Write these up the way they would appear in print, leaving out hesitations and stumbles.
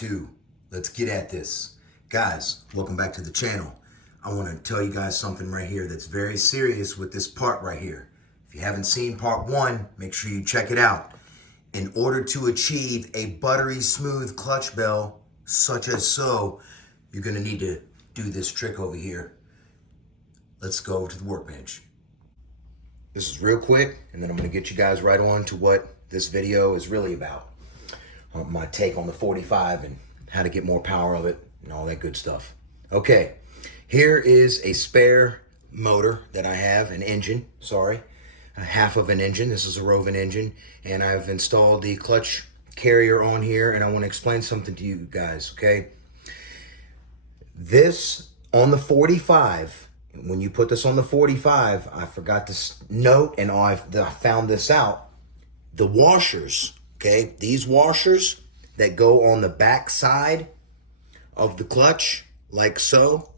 2. Let's get at this. Guys, welcome back to the channel. I want to tell you guys something right here that's very serious with this part right here. If you haven't seen part 1, make sure you check it out. In order to achieve a buttery smooth clutch bell, such as so, you're going to need to do this trick over here. Let's go over to the workbench. This is real quick, and then I'm going to get you guys right on to what this video is really about. My take on the 45 and how to get more power of it and all that good stuff. Okay, here is a spare motor that I have, an engine, sorry. Half of an engine. This is a Rovan engine, and I've installed the clutch carrier on here, and I want to explain something to you guys, okay? This on the 45, when you put this on the 45, I forgot to note, and I found this out, the washers, okay? These washers that go on the back side of the clutch, like so,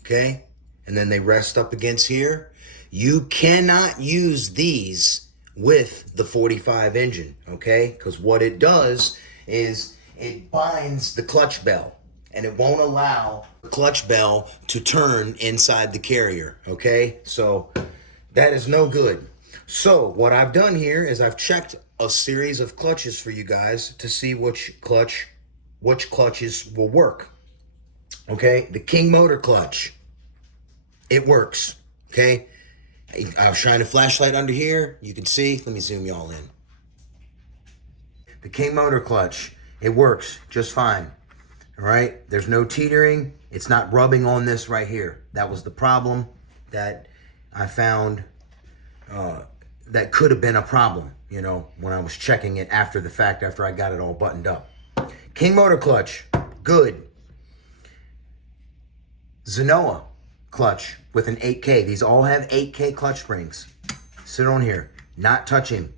okay? And then they rest up against here. You cannot use these with the 45 engine, okay? Because what it does is it binds the clutch bell, and it won't allow the clutch bell to turn inside the carrier, okay? So that is no good. So what I've done here is I've checked a series of clutches for you guys to see which clutches will work, okay? The King motor clutch, it works, okay? I was shining a flashlight under here. You can see. Let me zoom y'all in. The King motor clutch, it works just fine. All right. There's no teetering. It's not rubbing on this right here. That was the problem that I found that could have been a problem, you know, when I was checking it after the fact, after I got it all buttoned up. King motor clutch, good. Zenoa clutch with an 8K. These all have 8K clutch springs. Sit on here, not touching,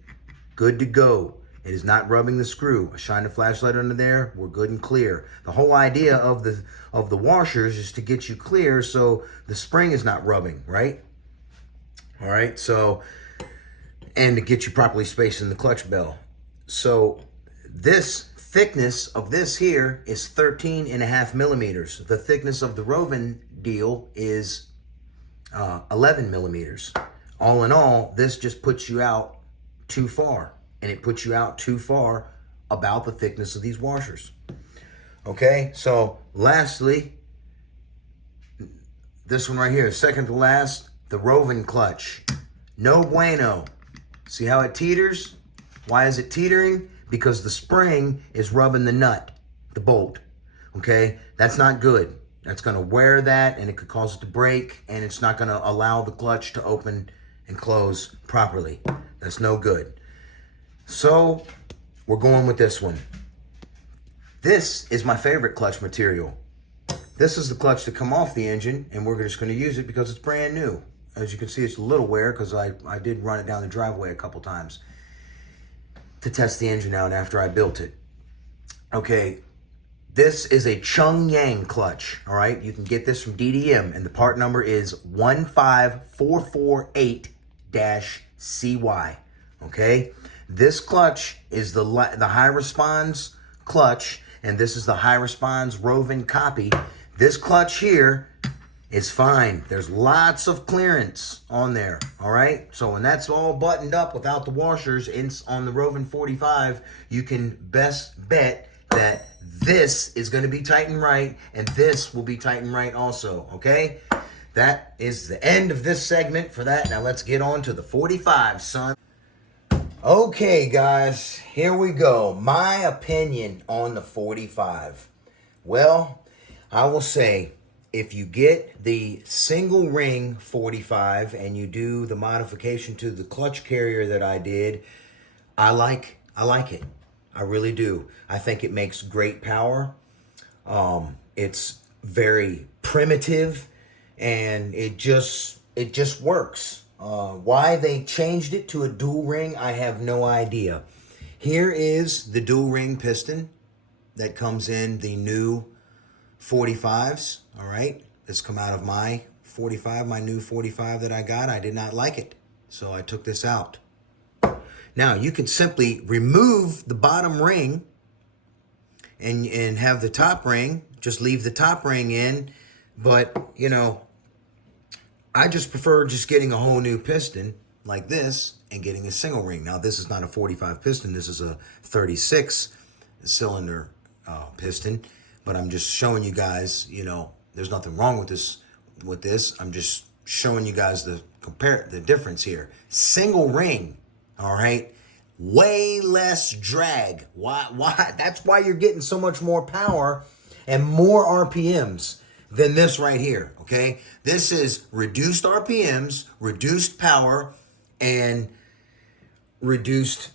good to go. It is not rubbing the screw. I shine the flashlight under there, we're good and clear. The whole idea of the washers is to get you clear so the spring is not rubbing, right? All right, so, and to get you properly spaced in the clutch bell. So this thickness of this here is 13.5 millimeters. The thickness of the Rovan deal is 11 millimeters. All in all, this just puts you out too far, and it puts you out too far about the thickness of these washers. Okay, so lastly, this one right here, second to last, the Rovan clutch. No bueno. See how it teeters? Why is it teetering? Because the spring is rubbing the nut, the bolt, okay? That's not good. That's gonna wear that, and it could cause it to break, and it's not gonna allow the clutch to open and close properly. That's no good. So, we're going with this one. This is my favorite clutch material. This is the clutch to come off the engine, and we're just gonna use it because it's brand new. As you can see, it's a little wear because I did run it down the driveway a couple times to test the engine out after I built it. Okay, this is a Chung Yang clutch, all right? You can get this from DDM, and the part number is 15448-CY, okay? This clutch is the high response clutch, and this is the high response Rovan copy. This clutch here is fine. There's lots of clearance on there, all right? So when that's all buttoned up without the washers on the Rovan 45, you can best bet that this is going to be tight and right, and this will be tight and right also, okay? That is the end of this segment for that. Now let's get on to the 45, son. Okay, guys, here we go. My opinion on the 45. Well, I will say, if you get the single ring 45 and you do the modification to the clutch carrier that I did, I like it. I really do. I think it makes great power. It's very primitive, and it just works. Why they changed it to a dual ring, I have no idea. Here is the dual ring piston that comes in the new 45s, all right? This come out of my 45, my new 45 that I got. I did not like it, so I took this out. Now, you can simply remove the bottom ring and have the top ring, just leave the top ring in. But, you know, I just prefer just getting a whole new piston like this and getting a single ring. Now, this is not a 45 piston. This is a 36 cylinder piston. But I'm just showing you guys, you know, there's nothing wrong with this. I'm just showing you guys the difference here. Single ring, all right? Way less drag. Why? That's why you're getting so much more power and more RPMs than this right here, okay? This is reduced RPMs, reduced power, and reduced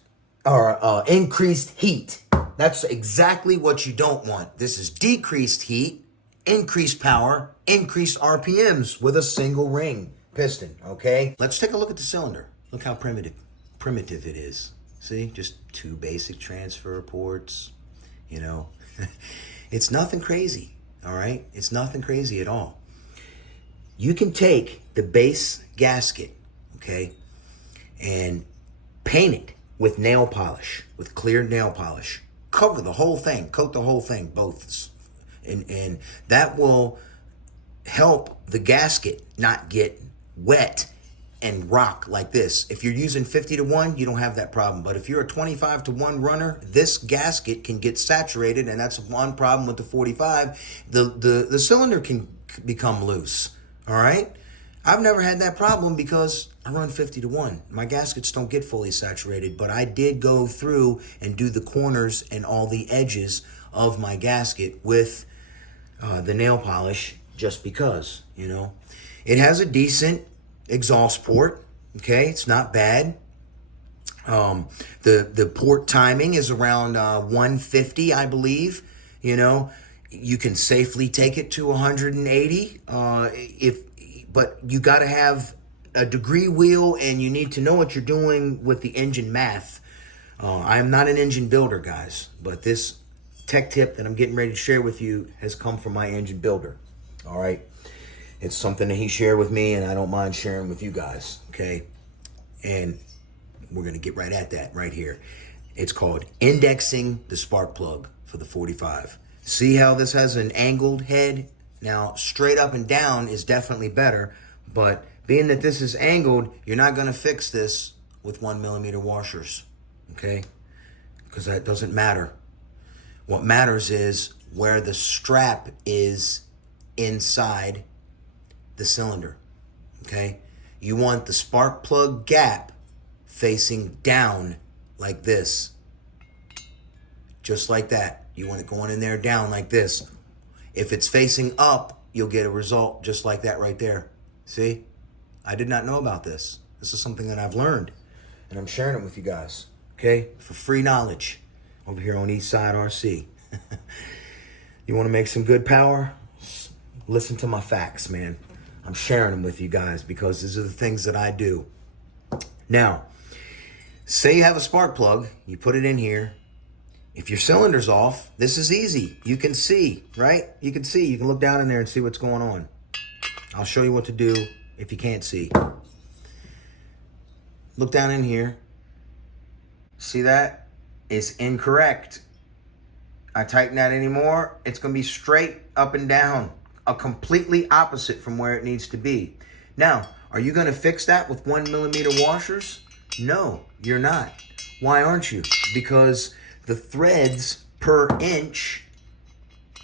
or increased heat. That's exactly what you don't want. This is decreased heat, increased power, increased RPMs with a single ring piston, okay? Let's take a look at the cylinder. Look how primitive it is. See, just 2 basic transfer ports, you know. It's nothing crazy, all right? It's nothing crazy at all. You can take the base gasket, okay, and paint it with nail polish, with clear nail polish. Cover the whole thing, coat the whole thing, both. And that will help the gasket not get wet and rock like this. If you're using 50-to-1, you don't have that problem. But if you're a 25-to-1 runner, this gasket can get saturated, and that's one problem with the 45. The cylinder can become loose, all right? I've never had that problem because I run 50-to-1. My gaskets don't get fully saturated, but I did go through and do the corners and all the edges of my gasket with the nail polish just because, you know. It has a decent exhaust port, okay? It's not bad. The port timing is around 150, I believe. You know, you can safely take it to 180 but you got to have a degree wheel, and you need to know what you're doing with the engine math. I am not an engine builder, guys, but this tech tip that I'm getting ready to share with you has come from my engine builder, all right? It's something that he shared with me, and I don't mind sharing with you guys, okay? And we're going to get right at that right here. It's called indexing the spark plug for the 45. See how this has an angled head? Now, straight up and down is definitely better, but being that this is angled, you're not going to fix this with 1mm washers, okay? Because that doesn't matter. What matters is where the strap is inside the cylinder, okay? You want the spark plug gap facing down like this. Just like that. You want it going in there down like this. If it's facing up, you'll get a result just like that right there. See? I did not know about this. This is something that I've learned, and I'm sharing it with you guys, okay? For free knowledge over here on Eastside RC. You want to make some good power? Listen to my facts, man. I'm sharing them with you guys because these are the things that I do. Now, say you have a spark plug, you put it in here. If your cylinder's off, this is easy. You can see, right? You can see. You can look down in there and see what's going on. I'll show you what to do if you can't see. Look down in here. See that? It's incorrect. I tighten that anymore, it's going to be straight up and down. A completely opposite from where it needs to be. Now, are you going to fix that with 1mm washers? No, you're not. Why aren't you? Because the threads per inch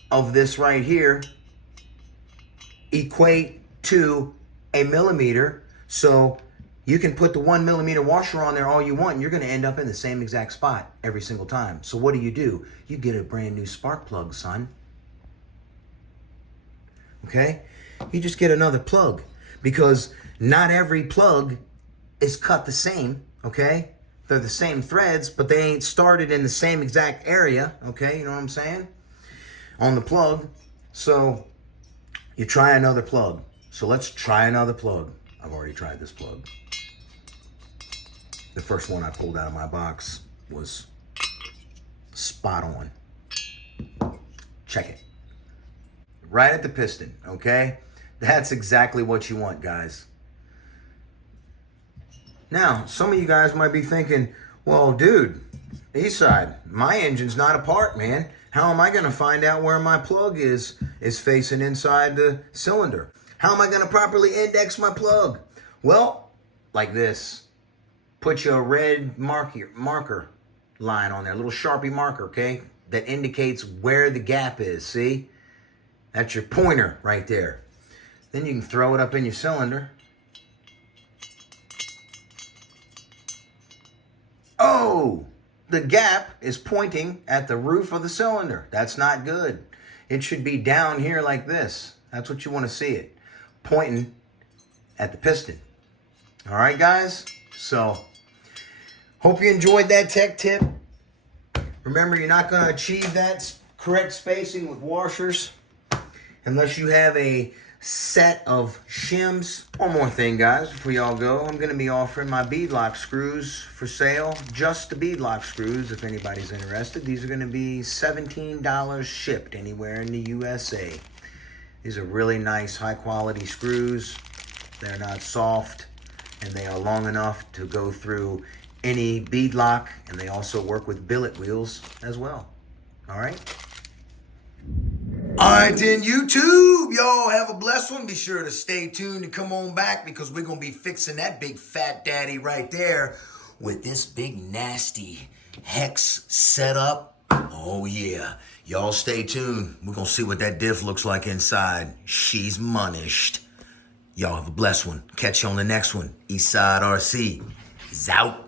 of this right here equate to a millimeter. So you can put the 1mm washer on there all you want, and you're going to end up in the same exact spot every single time. So what do? You get a brand new spark plug, son. Okay? You just get another plug, because not every plug is cut the same, okay? They're the same threads, but they ain't started in the same exact area, okay? You know what I'm saying? On the plug. So you try another plug. So let's try another plug. I've already tried this plug. The first one I pulled out of my box was spot on. Check it. Right at the piston, okay? That's exactly what you want, guys. Now, some of you guys might be thinking, well, dude, Eastside, my engine's not apart, man. How am I going to find out where my plug is facing inside the cylinder? How am I going to properly index my plug? Well, like this. Put your red marker line on there, a little Sharpie marker, okay? That indicates where the gap is, see? That's your pointer right there. Then you can throw it up in your cylinder. Oh, the gap is pointing at the roof of the cylinder. That's not good. It should be down here like this. That's what you want to see it. Pointing at the piston. All right, guys? So, hope you enjoyed that tech tip. Remember, you're not going to achieve that correct spacing with washers unless you have a set of shims. One more thing, guys, before y'all go. I'm going to be offering my beadlock screws for sale. Just the beadlock screws, if anybody's interested. These are going to be $17 shipped anywhere in the USA. These are really nice, high-quality screws. They're not soft, and they are long enough to go through any beadlock, and they also work with billet wheels as well. All right? All right, then, YouTube, y'all have a blessed one. Be sure to stay tuned and come on back because we're going to be fixing that big fat daddy right there with this big nasty hex setup. Oh, yeah. Y'all stay tuned. We're going to see what that diff looks like inside. She's munished. Y'all have a blessed one. Catch you on the next one. Eastside RC is out.